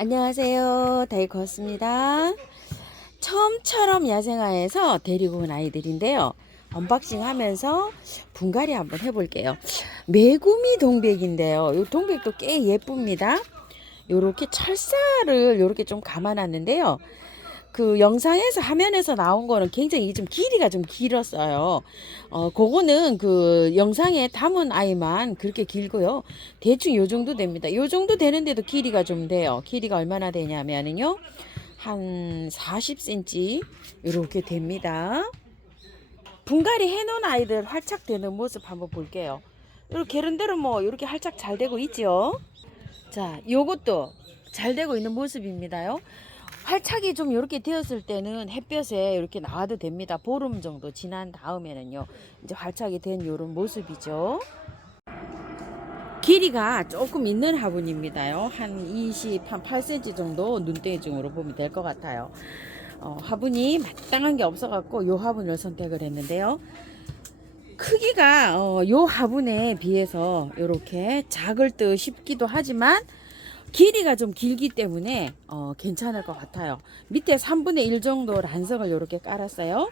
안녕하세요. 다이코스입니다. 처음처럼 야생화에서 데리고 온 아이들인데요. 언박싱 하면서 분갈이 한번 해볼게요. 메구미 동백인데요. 이 동백도 꽤 예쁩니다. 요렇게 철사를 요렇게 좀 감아놨는데요. 그 영상에서 화면에서 나온 거는 굉장히 좀 길이가 좀 길었어요. 그거는 그 영상에 담은 아이만 그렇게 길고요. 대충 요 정도 됩니다. 요 정도 되는데도 길이가 좀 돼요. 길이가 얼마나 되냐면은요. 한 40cm 이렇게 됩니다. 분갈이 해놓은 아이들 활착 되는 모습 한번 볼게요. 이렇게 게른대로 뭐 이렇게 활착 잘 되고 있죠. 자, 요것도 잘 되고 있는 모습입니다요. 활착이 좀 이렇게 되었을 때는 햇볕에 이렇게 나와도 됩니다. 보름 정도 지난 다음에는요. 이제 활착이 된 요런 모습이죠. 길이가 조금 있는 화분입니다요. 한 8cm 정도 눈대중으로 보면 될 것 같아요. 화분이 마땅한 게 없어갖고 요 화분을 선택을 했는데요. 크기가 요 화분에 비해서 이렇게 작을 듯 싶기도 하지만 길이가 좀 길기 때문에 괜찮을 것 같아요. 밑에 3분의 1 정도 란석을 이렇게 깔았어요.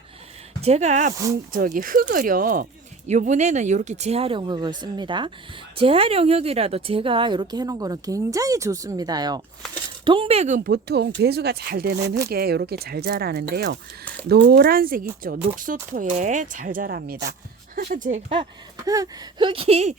제가 저기 흙을요. 요번에는 이렇게 재활용 흙을 씁니다. 재활용 흙이라도 제가 이렇게 해놓은 거는 굉장히 좋습니다요. 동백은 보통 배수가 잘 되는 흙에 이렇게 잘 자라는데요. 노란색 있죠. 녹소토에 잘 자랍니다. 제가 흙이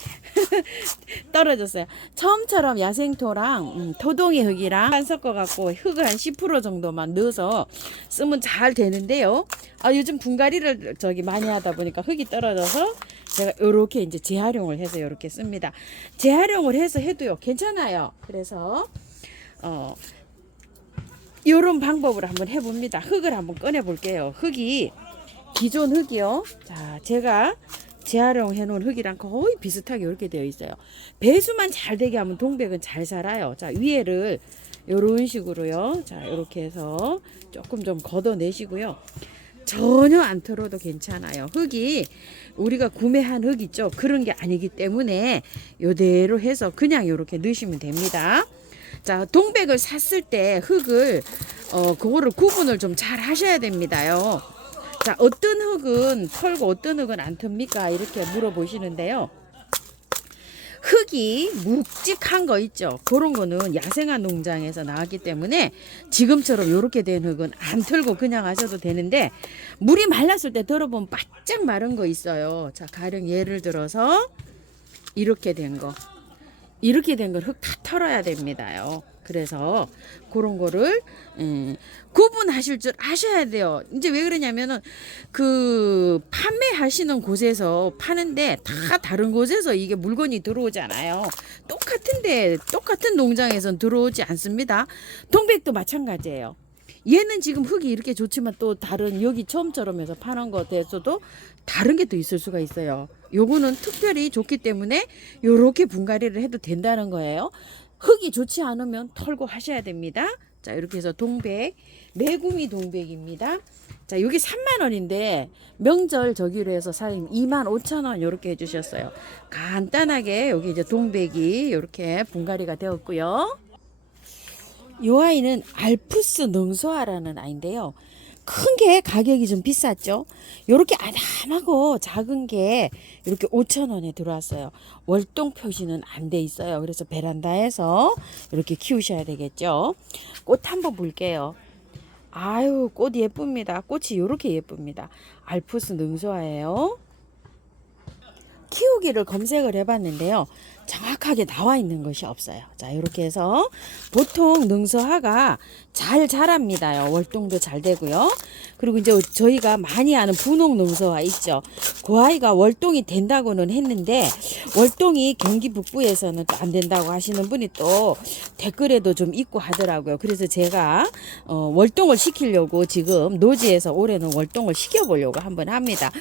떨어졌어요. 처음처럼 야생토랑 토동이 흙이랑 안 섞어갖고 흙을 한 10% 정도만 넣어서 쓰면 잘 되는데요. 요즘 분갈이를 많이 하다 보니까 흙이 떨어져서 제가 이렇게 이제 재활용을 해서 이렇게 씁니다. 재활용을 해서 해도요 괜찮아요. 그래서 이런 방법으로 한번 해봅니다. 흙을 한번 꺼내 볼게요. 흙이 기존 흙이요. 자, 제가 재활용해 놓은 흙이랑 거의 비슷하게 이렇게 되어 있어요. 배수만 잘 되게 하면 동백은 잘 자라요. 자, 위에를 이런 식으로요. 자, 이렇게 해서 조금 좀 걷어내시고요. 전혀 안 털어도 괜찮아요. 흙이 우리가 구매한 흙 있죠. 그런 게 아니기 때문에 요대로 해서 그냥 이렇게 넣으시면 됩니다. 자, 동백을 샀을 때 흙을 그거를 구분을 좀 잘 하셔야 됩니다요. 자, 어떤 흙은 털고 어떤 흙은 안 틉니까? 이렇게 물어보시는데요. 흙이 묵직한 거 있죠. 그런 거는 야생화 농장에서 나왔기 때문에 지금처럼 이렇게 된 흙은 안 털고 그냥 하셔도 되는데 물이 말랐을 때 덜어보면 바짝 마른 거 있어요. 자, 가령 예를 들어서 이렇게 된 거. 이렇게 된 걸 흙 다 털어야 됩니다요. 그래서 그런 거를 구분하실 줄 아셔야 돼요. 이제 왜 그러냐면은 그 판매하시는 곳에서 파는데 다 다른 곳에서 이게 물건이 들어오잖아요. 똑같은데 똑같은 농장에선 들어오지 않습니다. 동백도 마찬가지예요. 얘는 지금 흙이 이렇게 좋지만 또 다른 여기 처음처럼 해서 파는 것에서도 다른 게 또 있을 수가 있어요. 요거는 특별히 좋기 때문에 요렇게 분갈이를 해도 된다는 거예요. 흙이 좋지 않으면 털고 하셔야 됩니다. 자, 이렇게 해서 동백, 메구미 동백입니다. 자, 여기 3만원인데 명절 저기로 해서 사장님 25,000원 요렇게 해주셨어요. 간단하게 여기 이제 동백이 요렇게 분갈이가 되었고요. 이 아이는 알프스 능소아라는 아이인데요. 큰 게 가격이 좀 비쌌죠. 요렇게 아담하고 작은 게 이렇게 5,000원에 들어왔어요. 월동 표시는 안 돼 있어요. 그래서 베란다에서 이렇게 키우셔야 되겠죠. 꽃 한번 볼게요. 아유, 꽃 예쁩니다. 꽃이 이렇게 예쁩니다. 알프스 능소아예요. 키우기를 검색을 해봤는데요. 정확하게 나와 있는 것이 없어요. 자, 이렇게 해서 보통 능서화가 잘 자랍니다요. 월동도 잘 되고요. 그리고 이제 저희가 많이 아는 분홍 능서화 있죠. 그 아이가 월동이 된다고는 했는데 월동이 경기 북부에서는 또 안 된다고 하시는 분이 또 댓글에도 좀 있고 하더라고요. 그래서 제가 월동을 시키려고 지금 노지에서 올해는 월동을 시켜보려고 한번 합니다.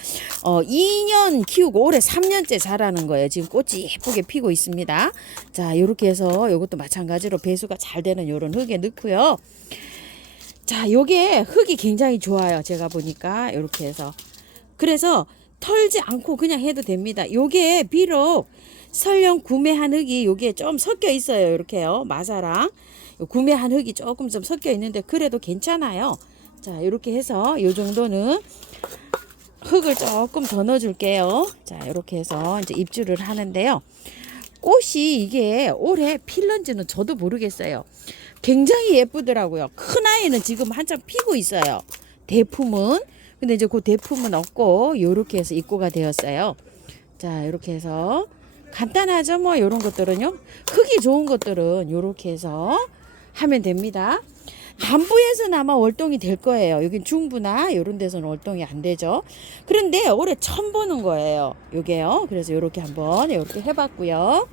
2년 키우고 올해 3년째 자라는 거예요. 지금 꽃이 예쁘게 피고 있습니다. 자, 이렇게 해서 이것도 마찬가지로 배수가 잘 되는 요런 흙에 넣고요. 자, 요게 흙이 굉장히 좋아요. 제가 보니까 이렇게 해서 그래서 털지 않고 그냥 해도 됩니다. 요게 비록 설령 구매한 흙이 요게 좀 섞여 있어요. 이렇게요. 마사랑 구매한 흙이 조금 좀 섞여 있는데 그래도 괜찮아요. 자, 이렇게 해서 요 정도는 흙을 조금 더 넣어 줄게요. 자, 이렇게 해서 이제 입주를 하는데요. 꽃이 이게 올해 필런지는 저도 모르겠어요. 굉장히 예쁘더라고요. 큰 아이는 지금 한창 피고 있어요. 대품은. 근데 이제 그 대품은 없고 요렇게 해서 입고가 되었어요. 자, 이렇게 해서 간단하죠. 뭐 요런 것들은요. 흙이 좋은 것들은 요렇게 해서 하면 됩니다. 남부에서는 아마 월동이 될 거예요. 여긴 중부나 이런 데서는 월동이 안 되죠. 그런데 올해 처음 보는 거예요. 요게요. 그래서 요렇게 한번 요렇게 해봤고요.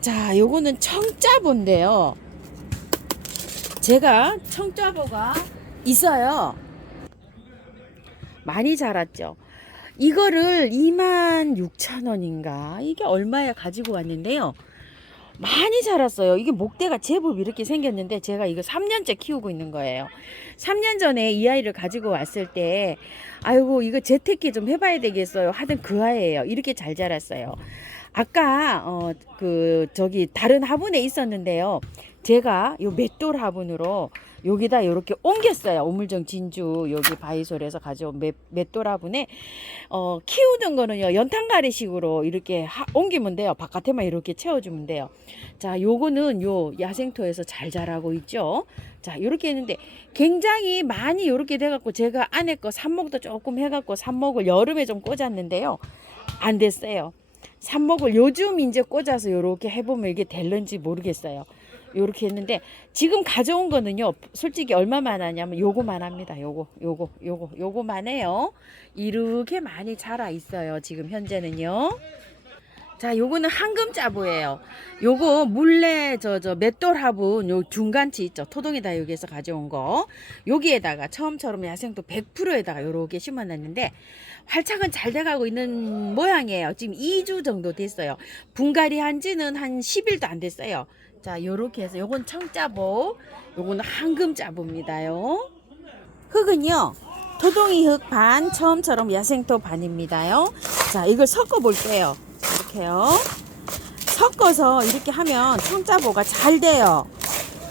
자, 요거는 청짜보인데요. 제가 청짜보가 있어요. 많이 자랐죠. 이거를 26,000원인가 이게 얼마에 가지고 왔는데요. 많이 자랐어요. 이게 목대가 제법 이렇게 생겼는데 제가 이거 3년째 키우고 있는 거예요. 3년 전에 이 아이를 가지고 왔을 때 아이고 이거 재테크 좀 해봐야 되겠어요 하던 그 아이예요. 이렇게 잘 자랐어요. 아까 저기 다른 화분에 있었는데요. 제가 요 맷돌 화분으로 여기다 이렇게 옮겼어요. 오물정 진주 여기 바이솔에서 가져온 맷돌 화분에 키우던 거는요 연탄가리식으로 이렇게 옮기면 돼요. 바깥에만 이렇게 채워주면 돼요. 자, 요거는 요 야생토에서 잘 자라고 있죠. 자, 이렇게 했는데 굉장히 많이 이렇게 돼갖고 제가 안에 거 삽목도 조금 해갖고 삽목을 여름에 좀 꽂았는데요. 안 됐어요. 삽목을 요즘 이제 꽂아서 이렇게 해보면 이게 될런지 모르겠어요. 요렇게 했는데 지금 가져온 거는요 솔직히 얼마만 하냐면 요거만 합니다. 요거만 해요. 이렇게 많이 자라 있어요 지금 현재는요. 자, 요거는 황금짜보예요. 요거 물레 저 맷돌 화분 요 중간치 있죠. 토동에다 여기에서 가져온 거. 여기에다가 처음처럼 야생토 100%에다가 요렇게 심어놨는데 활착은 잘 돼가고 있는 모양이에요. 지금 2주 정도 됐어요. 분갈이 한 지는 한 10일도 안 됐어요. 자, 요렇게 해서 요건 청짜보, 요거는 황금짜보입니다요. 흙은요 토동이 흙 반, 처음처럼 야생토 반입니다요. 자, 이걸 섞어 볼게요. 이렇게요. 섞어서 이렇게 하면 청짜보가 잘 돼요.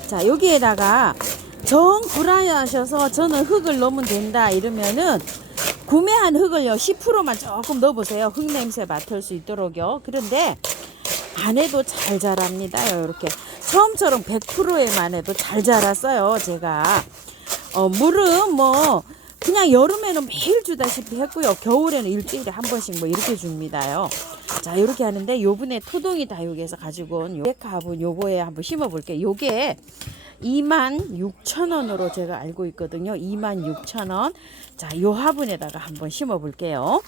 자, 여기에다가 정 불안하셔서 저는 흙을 넣으면 된다 이러면은 구매한 흙을요 10%만 조금 넣어보세요. 흙 냄새 맡을 수 있도록요. 그런데 안 해도 잘 자랍니다요. 이렇게 처음처럼 100%에만 해도 잘 자랐어요. 제가 물은 뭐 그냥 여름에는 매일 주다시피 했고요. 겨울에는 일주일에 한 번씩 뭐 이렇게 줍니다요. 자, 이렇게 하는데 요번에 토동이 다육에서 가지고 온 화분 요거에 한번 심어 볼게요. 요게 26,000원으로 제가 알고 있거든요. 26,000원. 자, 요 화분에다가 한번 심어 볼게요.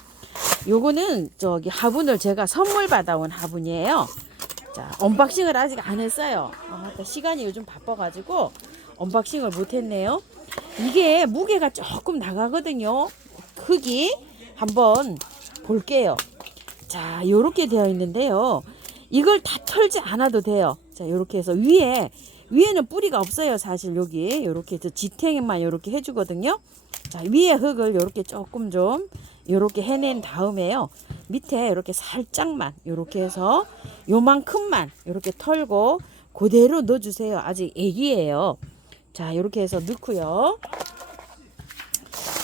요거는 저기 화분을 제가 선물 받아온 화분이에요. 자, 언박싱을 아직 안 했어요. 시간이 요즘 바빠가지고 언박싱을 못 했네요. 이게 무게가 조금 나가거든요. 흙이 한번 볼게요. 자, 요렇게 되어 있는데요. 이걸 다 털지 않아도 돼요. 자, 요렇게 해서 위에는 뿌리가 없어요. 사실 여기 요렇게 해서 지탱만 요렇게 해주거든요. 자, 위에 흙을 요렇게 조금 좀 요렇게 해낸 다음에요. 밑에 이렇게 살짝만 요렇게 해서 요만큼만 요렇게 털고 그대로 넣어주세요. 아직 애기예요. 자, 요렇게 해서 넣고요.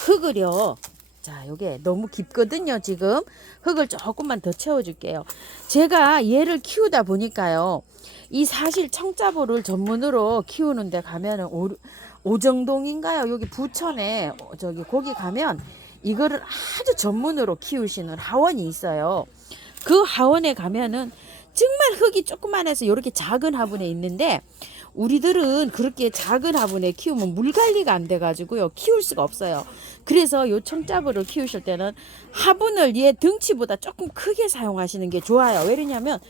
흙을요. 자, 요게 너무 깊거든요. 지금 흙을 조금만 더 채워줄게요. 제가 얘를 키우다 보니까요. 이 사실 청짜보를 전문으로 키우는 데 가면은 오정동인가요? 여기 부천에 저기 거기 가면 이거를 아주 전문으로 키우시는 하원이 있어요. 그 하원에 가면은 정말 흙이 조그만해서 이렇게 작은 화분에 있는데 우리들은 그렇게 작은 화분에 키우면 물 관리가 안 돼가지고요 키울 수가 없어요. 그래서 요 청짜보를 키우실 때는 화분을 얘 등치보다 조금 크게 사용하시는 게 좋아요. 왜냐면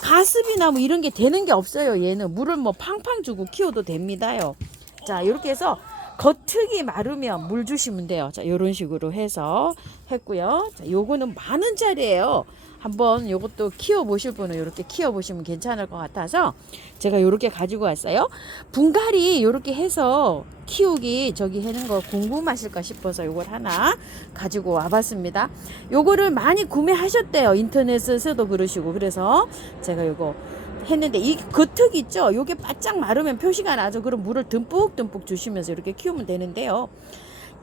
가습이나 뭐 이런 게 되는 게 없어요. 얘는 물을 뭐 팡팡 주고 키워도 됩니다요. 자, 이렇게 해서 겉흙이 마르면 물 주시면 돼요. 자, 요런 식으로 해서 했고요. 자, 요거는 10,000원짜리예요. 한번 요것도 키워 보실 분은 이렇게 키워 보시면 괜찮을 것 같아서 제가 요렇게 가지고 왔어요. 분갈이 요렇게 해서 키우기 저기 하는 거 궁금하실까 싶어서 요걸 하나 가지고 와봤습니다. 요거를 많이 구매하셨대요. 인터넷에서도 그러시고. 그래서 제가 요거 했는데 이 겉흙 있죠? 요게 바짝 마르면 표시가 나죠. 그럼 물을 듬뿍듬뿍 주시면서 이렇게 키우면 되는데요.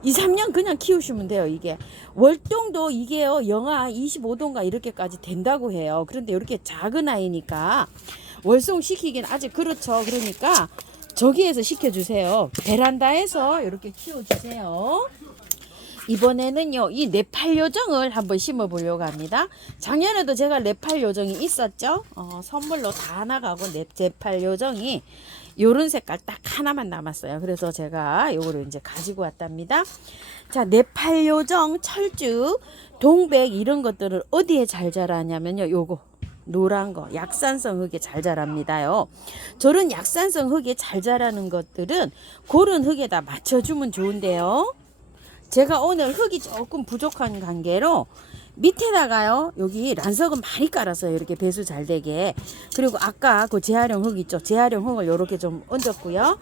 2, 3년 그냥 키우시면 돼요. 이게 월동도 이게요 영하 25도인가 이렇게까지 된다고 해요. 그런데 이렇게 작은 아이니까 월송 시키긴 아직 그렇죠. 그러니까 저기에서 시켜주세요. 베란다에서 이렇게 키워주세요. 이번에는요 이 네팔 요정을 한번 심어 보려고 합니다. 작년에도 제가 네팔 요정이 있었죠. 선물로 다 나가고 네팔 요정이 요런 색깔 딱 하나만 남았어요. 그래서 제가 요거를 이제 가지고 왔답니다. 자, 네팔 요정, 철쭉, 동백 이런 것들을 어디에 잘 자라냐면요. 요거 노란 거 약산성 흙에 잘 자랍니다요. 저런 약산성 흙에 잘 자라는 것들은 고른 흙에다 맞춰주면 좋은데요. 제가 오늘 흙이 조금 부족한 관계로 밑에다가요 여기 란석은 많이 깔았어요. 이렇게 배수 잘 되게. 그리고 아까 그 재활용 흙 있죠. 재활용 흙을 요렇게 좀 얹었고요.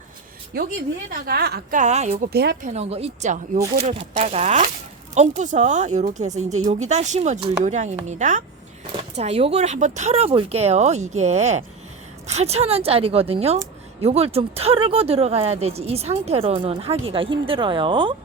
여기 위에다가 아까 요거 배합해 놓은 거 있죠. 요거를 갖다가 얹고서 요렇게 해서 이제 여기다 심어줄 요량입니다. 자, 요걸 한번 털어 볼게요. 이게 8,000원짜리거든요. 요걸 좀 털고 들어가야 되지. 이 상태로는 하기가 힘들어요.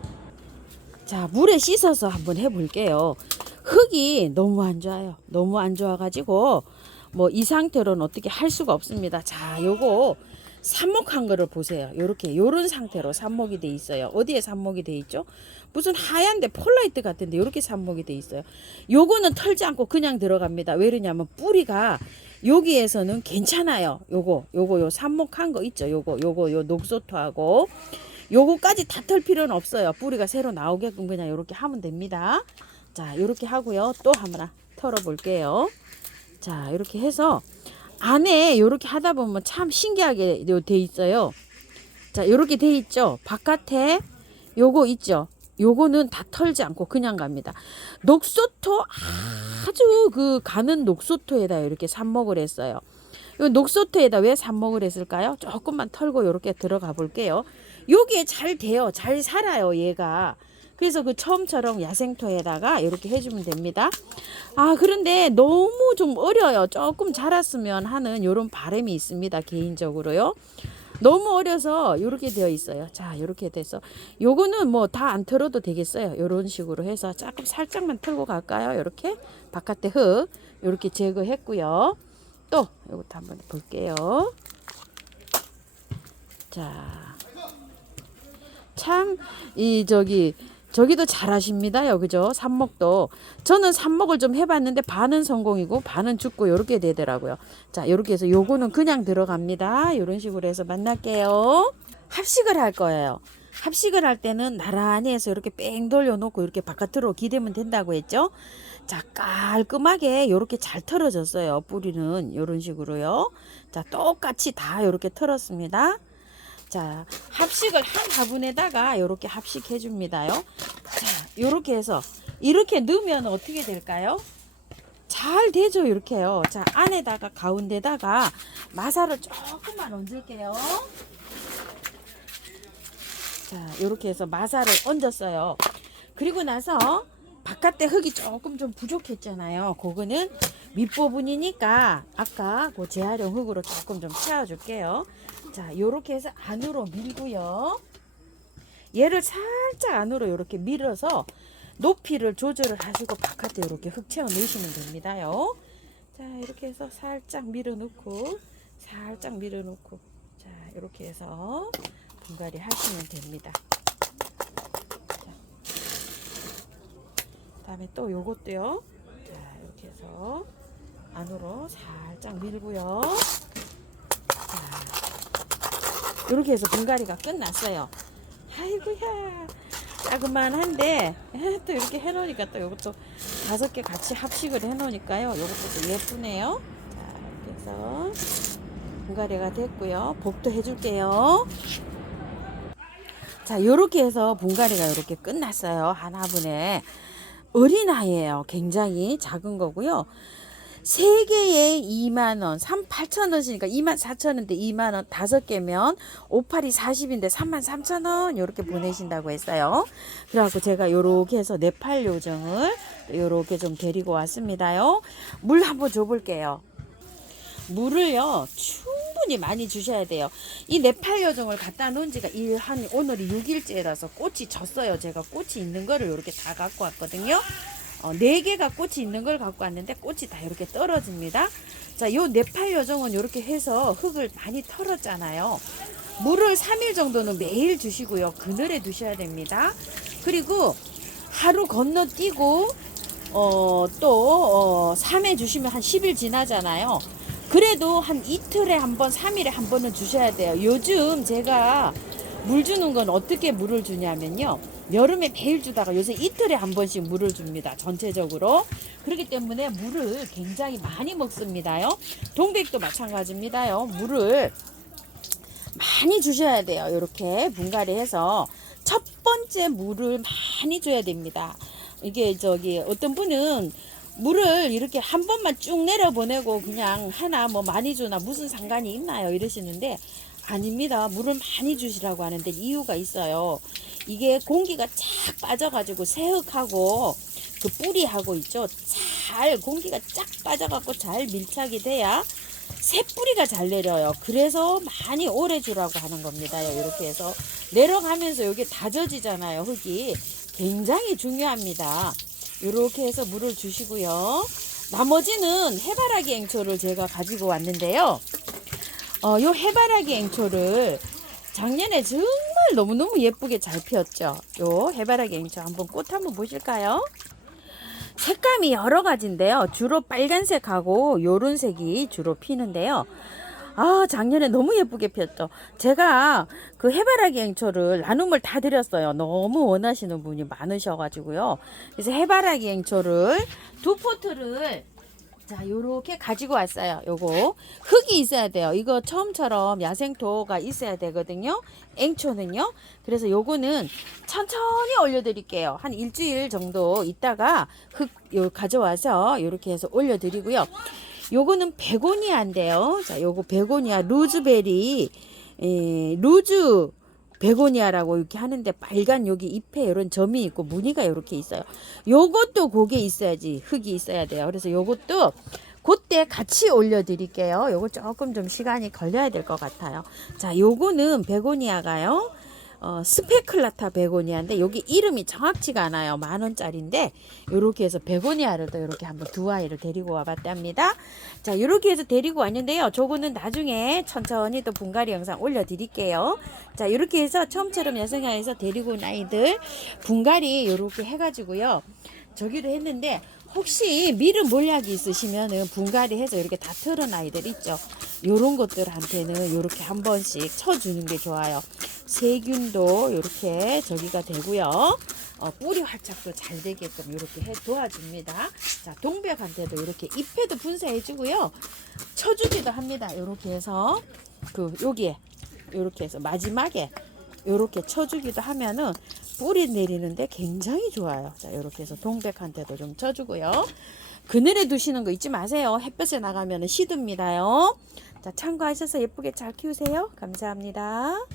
자, 물에 씻어서 한번 해볼게요. 흙이 너무 안 좋아요. 너무 안 좋아가지고 뭐 이 상태로는 어떻게 할 수가 없습니다. 자, 요거 삽목한 거를 보세요. 요렇게 요런 상태로 삽목이 돼 있어요. 어디에 삽목이 돼 있죠? 무슨 하얀데 폴라이트 같은데 요렇게 삽목이 돼 있어요. 요거는 털지 않고 그냥 들어갑니다. 왜 그러냐면 뿌리가 여기에서는 괜찮아요. 요거 삽목한 거 있죠. 요거 요 녹소토하고 요거까지 다 털 필요는 없어요. 뿌리가 새로 나오게끔 그냥 요렇게 하면 됩니다. 자, 요렇게 하고요. 또 하나 털어 볼게요. 자, 이렇게 해서 안에 요렇게 하다 보면 참 신기하게 돼 있어요. 자, 요렇게 돼 있죠. 바깥에 요거 있죠. 요거는 다 털지 않고 그냥 갑니다. 녹소토 아주 그 가는 녹소토에다 이렇게 삽목을 했어요. 이 녹소토에다 왜 삽목을 했을까요? 조금만 털고 이렇게 들어가 볼게요. 여기에 잘 돼요. 잘 살아요, 얘가. 그래서 그 처음처럼 야생토에다가 이렇게 해주면 됩니다. 아, 그런데 너무 좀 어려요. 조금 자랐으면 하는 이런 바람이 있습니다. 개인적으로요. 너무 어려서 이렇게 되어 있어요. 자, 이렇게 돼서 요거는 뭐 다 안 털어도 되겠어요. 이런 식으로 해서 조금 살짝만 털고 갈까요? 이렇게 바깥에 흙 이렇게 제거했고요. 또 이것도 한번 볼게요. 자, 참 이 저기도 잘하십니다요. 그죠? 삽목도. 저는 삽목을 좀 해봤는데 반은 성공이고 반은 죽고 이렇게 되더라고요. 자, 이렇게 해서 요거는 그냥 들어갑니다. 이런 식으로 해서 만날게요. 합식을 할 거예요. 합식을 할 때는 나란히 해서 이렇게 뺑 돌려놓고 이렇게 바깥으로 기대면 된다고 했죠. 자, 깔끔하게 이렇게 잘 털어졌어요. 뿌리는 이런 식으로요. 자, 똑같이 다 이렇게 털었습니다. 자, 합식을 한 화분에다가 이렇게 합식해 줍니다요. 자, 이렇게 해서 이렇게 넣으면 어떻게 될까요? 잘 되죠. 이렇게요. 자, 안에다가 가운데다가 마사를 조금만 얹을게요. 자, 이렇게 해서 마사를 얹었어요. 그리고 나서 바깥에 흙이 조금 좀 부족했잖아요. 그거는 밑부분이니까 아까 그 재활용 흙으로 조금 좀 채워줄게요. 자, 요렇게 해서 안으로 밀고요. 얘를 살짝 안으로 이렇게 밀어서 높이를 조절을 하시고 바깥에 이렇게 흙 채워 넣으시면 됩니다요. 자, 이렇게 해서 살짝 밀어 넣고 살짝 밀어 넣고 자, 이렇게 해서 분갈이 하시면 됩니다. 다음에 또 요것도요. 자, 이렇게 해서 안으로 살짝 밀고요. 자, 이렇게 해서 분갈이가 끝났어요. 아이고야, 자그만한데 또 이렇게 해놓으니까 또 요것도 5개 같이 합식을 해놓으니까요. 요것도 또 예쁘네요. 자, 이렇게 해서 분갈이가 됐고요. 복도 해줄게요. 자, 요렇게 해서 분갈이가 이렇게 끝났어요. 한 화분에. 어린아이예요. 굉장히 작은 거고요. 3개에 2만원, 38,000원이니까 24,000원인데 2만원, 5개면 5팔이 40인데 33,000원 요렇게 보내신다고 했어요. 그래갖고 제가 요렇게 해서 네팔 요정을 요렇게 좀 데리고 왔습니다요. 물 한번 줘볼게요. 물을요 충분히 많이 주셔야 돼요. 이 네팔 요정을 갖다 놓은 지가 오늘이 6일째라서 꽃이 졌어요. 제가 꽃이 있는 거를 이렇게 다 갖고 왔거든요. 4개가 꽃이 있는 걸 갖고 왔는데 꽃이 다 이렇게 떨어집니다. 자, 요 네팔 요정은 이렇게 해서 흙을 많이 털었잖아요. 물을 3일 정도는 매일 주시고요. 그늘에 두셔야 됩니다. 그리고 하루 건너뛰고 또 3회 주시면 한 10일 지나잖아요. 그래도 한 이틀에 한 번, 3일에 한 번은 주셔야 돼요. 요즘 제가 물 주는 건 어떻게 물을 주냐면요. 여름에 매일 주다가 요새 이틀에 한 번씩 물을 줍니다. 전체적으로. 그렇기 때문에 물을 굉장히 많이 먹습니다요. 동백도 마찬가지입니다요. 물을 많이 주셔야 돼요. 이렇게 분갈이 해서 첫 번째 물을 많이 줘야 됩니다. 이게 어떤 분은 물을 이렇게 한 번만 쭉 내려보내고 그냥 하나 뭐 많이 주나 무슨 상관이 있나요 이러시는데 아닙니다. 물을 많이 주시라고 하는데 이유가 있어요. 이게 공기가 쫙 빠져가지고 새흙하고 그 뿌리하고 있죠. 잘 공기가 쫙 빠져갖고 잘 밀착이 돼야 새 뿌리가 잘 내려요. 그래서 많이 오래 주라고 하는 겁니다. 이렇게 해서 내려가면서 여기 다져지잖아요. 흙이 굉장히 중요합니다. 이렇게 해서 물을 주시고요. 나머지는 해바라기 앵초를 제가 가지고 왔는데요. 요 해바라기 앵초를 작년에 정말 너무너무 예쁘게 잘 피었죠. 요 해바라기 앵초 한번 꽃 한번 보실까요? 색감이 여러 가지인데요. 주로 빨간색하고 요런 색이 주로 피는데요. 작년에 너무 예쁘게 피었죠. 제가 그 해바라기 앵초를 나눔을 다 드렸어요. 너무 원하시는 분이 많으셔가지고요. 그래서 해바라기 앵초를 2포트를 자, 요렇게 가지고 왔어요. 요거 흙이 있어야 돼요. 이거 처음처럼 야생토가 있어야 되거든요. 앵초는요. 그래서 요거는 천천히 올려드릴게요. 한 일주일 정도 있다가 흙 가져와서 요렇게 해서 올려드리고요. 요거는 베고니아인데요. 자, 요거 베고니아 루즈베리, 루즈 베고니아라고 이렇게 하는데 빨간 여기 잎에 이런 점이 있고 무늬가 이렇게 있어요. 요것도 고개 있어야지 흙이 있어야 돼요. 그래서 요것도 그때 같이 올려드릴게요. 요거 조금 좀 시간이 걸려야 될 것 같아요. 자, 요거는 베고니아가요. 스페클라타 베고니아인데 여기 이름이 정확치가 않아요. 10,000원짜리인데 요렇게 해서 베고니아를 또 이렇게 한번 2아이를 데리고 와봤답니다. 자, 요렇게 해서 데리고 왔는데요. 저거는 나중에 천천히 또 분갈이 영상 올려드릴게요. 자, 요렇게 해서 처음처럼 여성야에서 데리고 온 아이들 분갈이 요렇게 해가지고요. 저기로 했는데 혹시 미름 몰약이 있으시면은 분갈이 해서 이렇게 다 털은 아이들 있죠. 요런 것들한테는 요렇게 한 번씩 쳐주는 게 좋아요. 세균도 이렇게 저기가 되고요. 뿌리 활착도 잘 되게끔 이렇게 해 도와줍니다. 자, 동백한테도 이렇게 잎에도 분사해 주고요. 쳐주기도 합니다. 이렇게 해서 여기에 이렇게 해서 마지막에 이렇게 쳐주기도 하면은 뿌리 내리는데 굉장히 좋아요. 자, 이렇게 해서 동백한테도 좀 쳐주고요. 그늘에 두시는 거 잊지 마세요. 햇볕에 나가면 시듭니다요. 자, 참고하셔서 예쁘게 잘 키우세요. 감사합니다.